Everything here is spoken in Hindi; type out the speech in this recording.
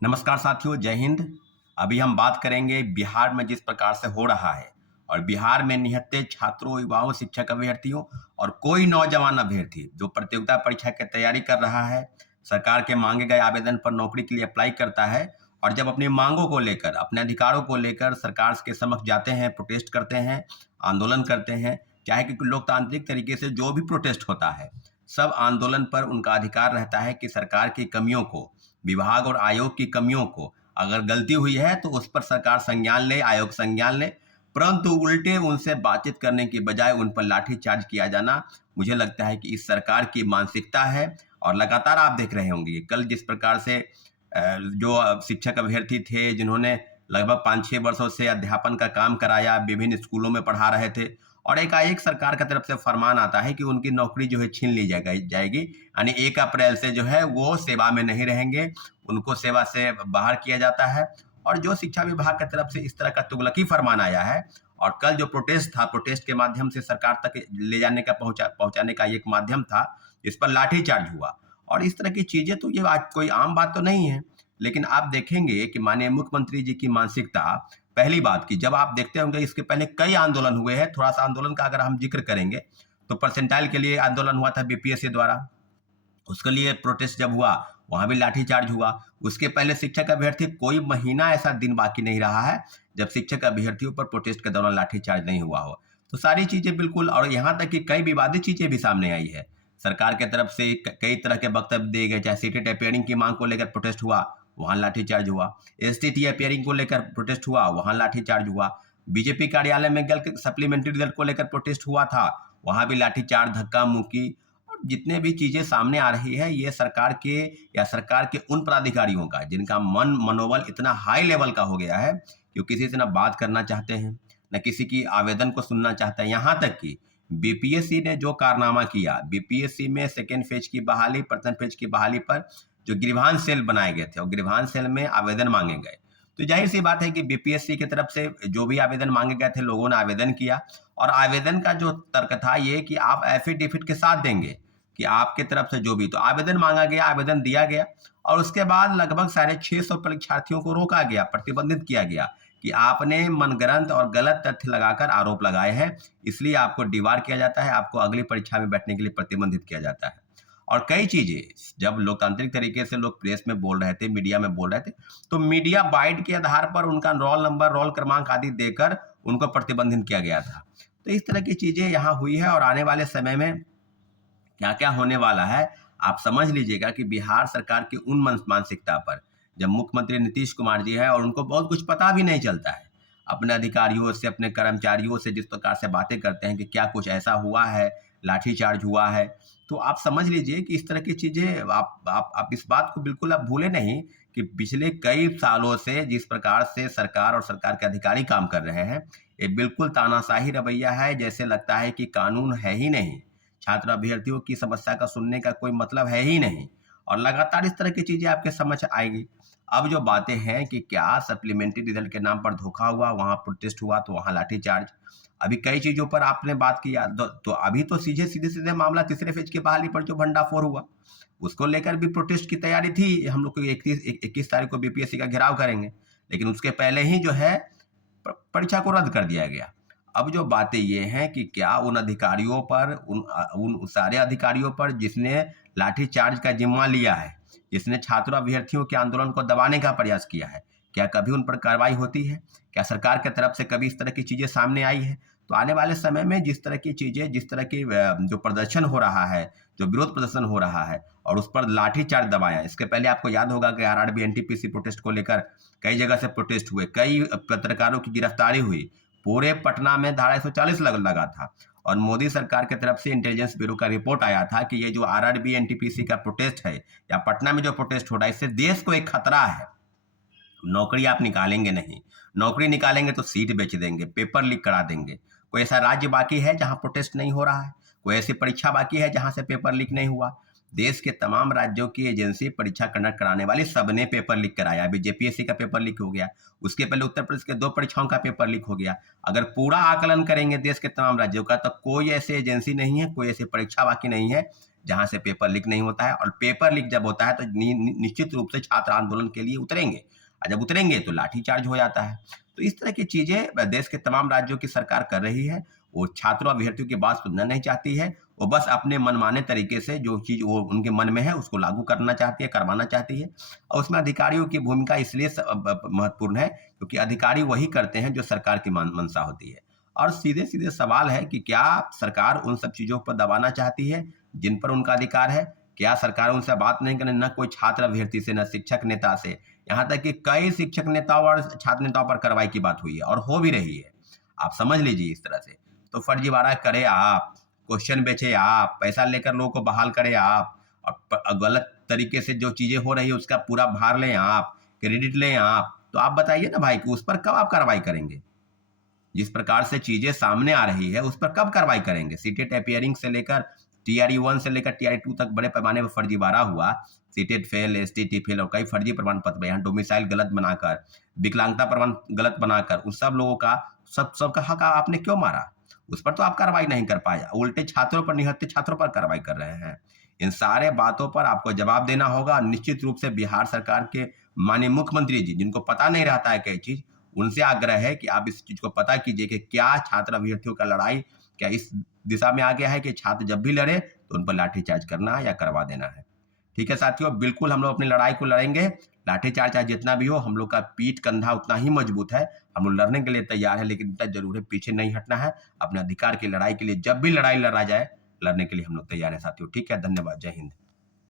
नमस्कार साथियों, जय हिंद। अभी हम बात करेंगे बिहार में जिस प्रकार से हो रहा है और बिहार में निहत्थे छात्रों, युवाओं, शिक्षक अभ्यर्थियों और कोई नौजवान अभ्यर्थी जो प्रतियोगिता परीक्षा की तैयारी कर रहा है, सरकार के मांगे गए आवेदन पर नौकरी के लिए अप्लाई करता है और जब अपनी मांगों को लेकर, अपने अधिकारों को लेकर सरकार के समक्ष जाते हैं, प्रोटेस्ट करते हैं, आंदोलन करते हैं, चाहे कि लोकतांत्रिक तरीके से जो भी प्रोटेस्ट होता है, सब आंदोलन पर उनका अधिकार रहता है कि सरकार की कमियों को, विभाग और आयोग की कमियों को, अगर गलती हुई है तो उस पर सरकार संज्ञान ले, आयोग संज्ञान ले, परंतु उल्टे उनसे बातचीत करने की बजाय उन पर लाठीचार्ज किया जाना, मुझे लगता है कि इस सरकार की मानसिकता है। और लगातार आप देख रहे होंगे कल जिस प्रकार से जो शिक्षक अभ्यर्थी थे जिन्होंने लगभग 5-6 वर्षों से अध्यापन का काम कराया, विभिन्न स्कूलों में पढ़ा रहे थे और एकाएक सरकार की तरफ से फरमान आता है कि उनकी नौकरी जो है छीन ली जाएगी। यानी 1 अप्रैल से जो है वो सेवा में नहीं रहेंगे, उनको सेवा से बाहर किया जाता है। और जो शिक्षा विभाग की तरफ से इस तरह का तुगलकी फरमान आया है और कल जो प्रोटेस्ट था, प्रोटेस्ट के माध्यम से सरकार तक ले जाने का पहुंचाने का एक माध्यम था, इस पर लाठीचार्ज हुआ। और इस तरह की चीजें तो ये आज कोई आम बात तो नहीं है, लेकिन आप देखेंगे कि माननीय मुख्यमंत्री जी की मानसिकता, पहली बात की जब आप देखते होंगे इसके पहले कई आंदोलन हुए हैं। थोड़ा सा आंदोलन का अगर हम जिक्र करेंगे तो परसेंटाइल के लिए आंदोलन हुआ था बीपीएससी द्वारा, उसके लिए प्रोटेस्ट जब हुआ वहां भी लाठीचार्ज हुआ। उसके पहले शिक्षक अभ्यर्थी, कोई महीना ऐसा दिन बाकी नहीं रहा है जब शिक्षक अभ्यर्थियों पर प्रोटेस्ट के दौरान लाठीचार्ज नहीं हुआ हो। तो सारी चीजें बिल्कुल, और यहाँ तक कि कई विवादित चीजें भी सामने आई है। सरकार की तरफ से कई तरह के वक्तव्य दिए गए, चाहे सीटेट अपेयरिंग की मांग को लेकर प्रोटेस्ट हुआ, वहां लाठीचार्ज हुआ। एसटीटी अपेयरिंग को लेकर प्रोटेस्ट हुआ, वहां लाठीचार्ज हुआ। बीजेपी कार्यालय में सप्लीमेंट्री रिजल्ट को लेकर प्रोटेस्ट हुआ था, वहां भी लाठीचार्ज, धक्का मुक्की। और जितने भी चीजें सामने आ रही है ये सरकार के या सरकार के उन पदाधिकारियों का जिनका मनोबल इतना हाई लेवल का हो गया है कि वो किसी से ना बात करना चाहते हैं, न किसी की आवेदन को सुनना चाहते हैं। यहाँ तक कि बीपीएससी ने जो कारनामा किया, बीपीएससी में सेकेंड फेज की बहाली, प्रथम फेज की बहाली पर जो गिरभान सेल बनाए गए थे और गिरभान सेल में आवेदन मांगे गए, तो जाहिर सी बात है कि बीपीएससी की तरफ से जो भी आवेदन मांगे गए थे लोगों ने आवेदन किया। और आवेदन का जो तर्क था ये कि आप एफिडेविट के साथ देंगे कि आपके तरफ से जो भी, तो आवेदन मांगा गया, आवेदन दिया गया और उसके बाद लगभग 650 परीक्षार्थियों को रोका गया, प्रतिबंधित किया गया कि आपने मनगढ़ंत और गलत तथ्य लगाकर आरोप लगाए हैं, इसलिए आपको डिबार किया जाता है, आपको अगली परीक्षा में बैठने के लिए प्रतिबंधित किया जाता है। और कई चीजें जब लोकतांत्रिक तरीके से लोग प्रेस में बोल रहे थे, मीडिया में बोल रहे थे, तो मीडिया बाइट के आधार पर उनका रोल नंबर, रोल क्रमांक आदि देकर उनको प्रतिबंधित किया गया था। तो इस तरह की चीजें यहाँ हुई है और आने वाले समय में क्या क्या होने वाला है आप समझ लीजिएगा कि बिहार सरकार की उन मानसिकता पर, जब मुख्यमंत्री नीतीश कुमार जी है और उनको बहुत कुछ पता भी नहीं चलता है, अपने अधिकारियों से, अपने कर्मचारियों से जिस प्रकार से बातें करते हैं कि क्या कुछ ऐसा हुआ है, लाठीचार्ज हुआ है, तो आप समझ लीजिए कि इस तरह की चीजें, आप इस बात को बिल्कुल आप भूले नहीं कि पिछले कई सालों से जिस प्रकार से सरकार और सरकार के अधिकारी काम कर रहे हैं, ये बिल्कुल तानाशाही रवैया है। जैसे लगता है कि कानून है ही नहीं, छात्र अभ्यर्थियों की समस्या का सुनने का कोई मतलब है ही नहीं और लगातार इस तरह की चीजें आपके समझ आएगी। अब जो बातें हैं कि क्या सप्लीमेंट्री रिजल्ट के नाम पर धोखा हुआ, वहां प्रोटेस्ट हुआ तो वहां लाठीचार्ज, अभी कई चीजों पर आपने बात किया, तो अभी तो सीधे मामला तीसरे फेज की बहाली पर जो भंडाफोड़ हुआ उसको लेकर भी प्रोटेस्ट की तैयारी थी। हम लोग को 21 तारीख को बीपीएससी का घेराव करेंगे, लेकिन उसके पहले ही जो है परीक्षा को रद्द कर दिया गया। अब जो बातें ये हैं कि क्या उन अधिकारियों पर, उन सारे अधिकारियों पर जिसने लाठीचार्ज का जिम्मा लिया है, जिसने छात्र अभ्यर्थियों के आंदोलन को दबाने का प्रयास किया है, क्या कभी उन पर कार्रवाई होती है? क्या सरकार की तरफ से कभी इस तरह की चीजें सामने आई है? तो आने वाले समय में जिस तरह की चीजें, जिस तरह की जो प्रदर्शन हो रहा है, जो विरोध प्रदर्शन हो रहा है और उस पर लाठीचार्ज दबाया, इसके पहले आपको याद होगा कि आरआरबी एनटीपीसी प्रोटेस्ट को लेकर कई जगह से प्रोटेस्ट हुए, कई पत्रकारों की गिरफ्तारी हुई, पूरे पटना में धारा 140 लगा था और मोदी सरकार की तरफ से इंटेलिजेंस ब्यूरो का रिपोर्ट आया था कि ये जो आरआरबी एनटीपीसी का प्रोटेस्ट है या पटना में जो प्रोटेस्ट हो रहा है, इससे देश को एक खतरा है। नौकरी आप निकालेंगे नहीं, नौकरी निकालेंगे तो सीट बेच देंगे, पेपर लीक करा देंगे। कोई ऐसा राज्य बाकी है जहां प्रोटेस्ट नहीं हो रहा है? कोई ऐसी परीक्षा बाकी है जहां से पेपर लीक नहीं हुआ? देश के तमाम राज्यों की एजेंसी परीक्षा कंडक्ट कराने वाली सबने पेपर लीक कराया। अभी जेपीएससी का पेपर लीक हो गया, उसके पहले उत्तर प्रदेश के 2 परीक्षाओं का पेपर लीक हो गया। अगर पूरा आकलन करेंगे देश के तमाम राज्यों का, तो कोई ऐसी एजेंसी नहीं है, कोई ऐसी परीक्षा बाकी नहीं है जहाँ से पेपर लीक नहीं होता है। और पेपर लीक जब होता है तो निश्चित रूप से छात्र आंदोलन के लिए उतरेंगे, और जब उतरेंगे तो लाठीचार्ज हो जाता है। तो इस तरह की चीज़ें देश के तमाम राज्यों की सरकार कर रही है। वो छात्रों अभ्यर्थियों की बात सुनना नहीं चाहती है, वो बस अपने मनमाने तरीके से जो चीज़ वो उनके मन में है उसको लागू करना चाहती है, करवाना चाहती है। और उसमें अधिकारियों की भूमिका इसलिए महत्वपूर्ण है क्योंकि अधिकारी वही करते हैं जो सरकार की मंशा होती है। और सीधे-सीधे सवाल है कि क्या सरकार उन सब चीज़ों पर दबाना चाहती है जिन पर उनका अधिकार है? क्या सरकार उनसे बात नहीं करे, न कोई छात्र अभ्यर्थी से, न शिक्षक नेता से, यहाँ तक कि कई शिक्षक नेताओं और छात्र नेताओं पर कार्रवाई की बात हुई है और हो भी रही है। आप समझ लीजिए इस तरह से। तो फर्जीवाड़ा करें आप, क्वेश्चन बेचे आप, पैसा लेकर लोगों को बहाल करें आप, और गलत तरीके से जो चीज़ें हो रही है उसका पूरा भार लें आप, क्रेडिट लें आप। तो आप बताइए ना भाई कि उस पर कब आप कार्रवाई करेंगे? जिस प्रकार से चीज़ें सामने आ रही है, उस पर कब कार्रवाई करेंगे? सीटेट अपीयरिंग से लेकर टीआरई 1 से लेकर टीआरई 2 तक बड़े पैमाने पर फर्जीवाड़ा हुआ। सीटेट फेल, एसटीटी फेल और कई फर्जी प्रमाण पत्र, यहाँ डोमिसाइल गलत बनाकर, विकलांगता प्रमाण गलत बनाकर, उन सब लोगों का सबका हक आपने क्यों मारा? उस पर तो आप कार्रवाई नहीं कर पाए, उल्टे छात्रों पर, निहत्थे छात्रों पर कार्रवाई कर रहे हैं। इन सारे बातों पर आपको जवाब देना होगा। निश्चित रूप से बिहार सरकार के माननीय मुख्यमंत्री जी, जिनको पता नहीं रहता है कई चीज़, उनसे आग्रह है कि आप इस चीज़ को पता कीजिए कि क्या छात्र अभ्यर्थियों का लड़ाई क्या इस दिशा में आ गया है कि छात्र जब भी लड़े तो उन पर लाठीचार्ज करना है या करवा देना है। ठीक है साथियों, बिल्कुल हम लोग अपनी लड़ाई को लड़ेंगे। लाठीचार्ज चाहे जितना भी हो, हम लोग का पीठ कंधा उतना ही मजबूत है। हम लोग लड़ने के लिए तैयार है, लेकिन इतना जरूर है पीछे नहीं हटना है। अपने अधिकार की लड़ाई के लिए जब भी लड़ाई लड़ा जाए, लड़ने के लिए हम लोग तैयार हैं साथियों। ठीक है, धन्यवाद, जय हिंद।